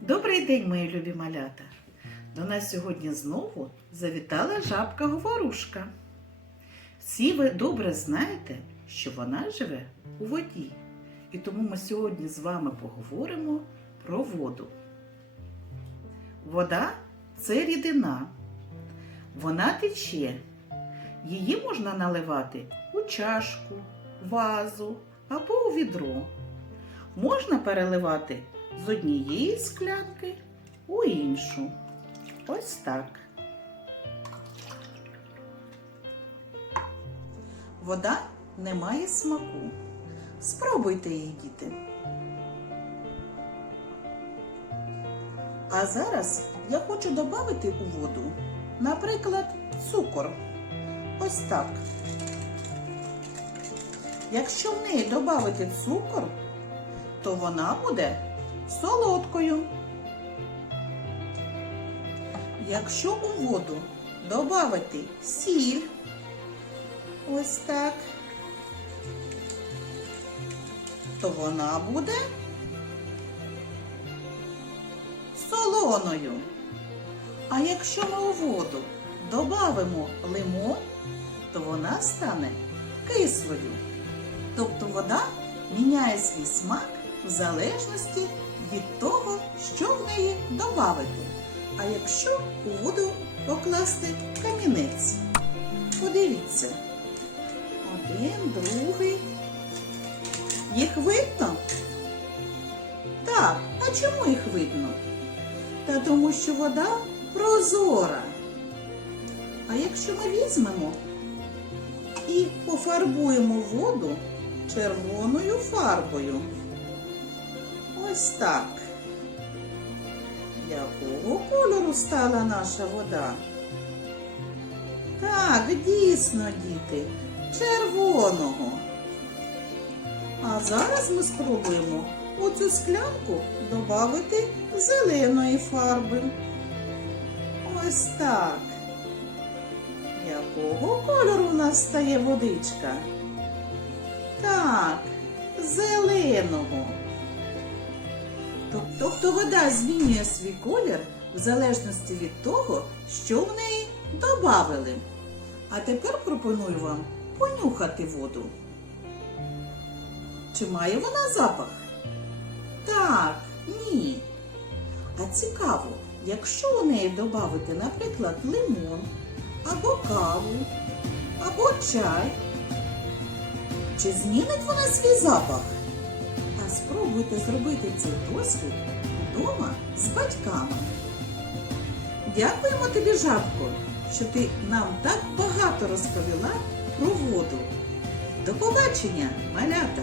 Добрий день, мої любі малята! До нас сьогодні знову завітала жабка говорушка. Всі ви добре знаєте, що вона живе у воді. І тому ми сьогодні з вами поговоримо про воду. Вода це рідина. Вона тече. Її можна наливати у чашку, вазу або у відро. Можна переливати з однієї склянки у іншу. Ось так. Вода не має смаку. Спробуйте її, діти. А зараз я хочу додати у воду, наприклад, цукор. Ось так. Якщо в неї додати цукор, то вона буде солодкою. Якщо у воду додати сіль, ось так, то вона буде солоною. А якщо ми у воду додамо лимон, то вона стане кислою. Тобто вода міняє свій смак в залежності від того, що в неї додати. А якщо у воду покласти камінець, подивіться. Один, другий. Їх видно? Так, а чому їх видно? Та тому що вода прозора. А якщо ми візьмемо і пофарбуємо воду червоною фарбою. Ось так. Якого кольору стала наша вода? Так, дійсно, діти, червоного. А зараз ми спробуємо у цю склянку додати зеленої фарби. Ось так. Якого кольору у нас стає водичка? Так, зеленого. Тобто вода змінює свій колір в залежності від того, що в неї додали. А тепер пропоную вам понюхати воду. Чи має вона запах? Так, ні. А цікаво, якщо у неї додати, наприклад, лимон, або каву, або чай, чи змінить вона свій запах? Спробуйте зробити цей досвід вдома з батьками. Дякуємо тобі, жабко, що ти нам так багато розповіла про воду. До побачення, малята!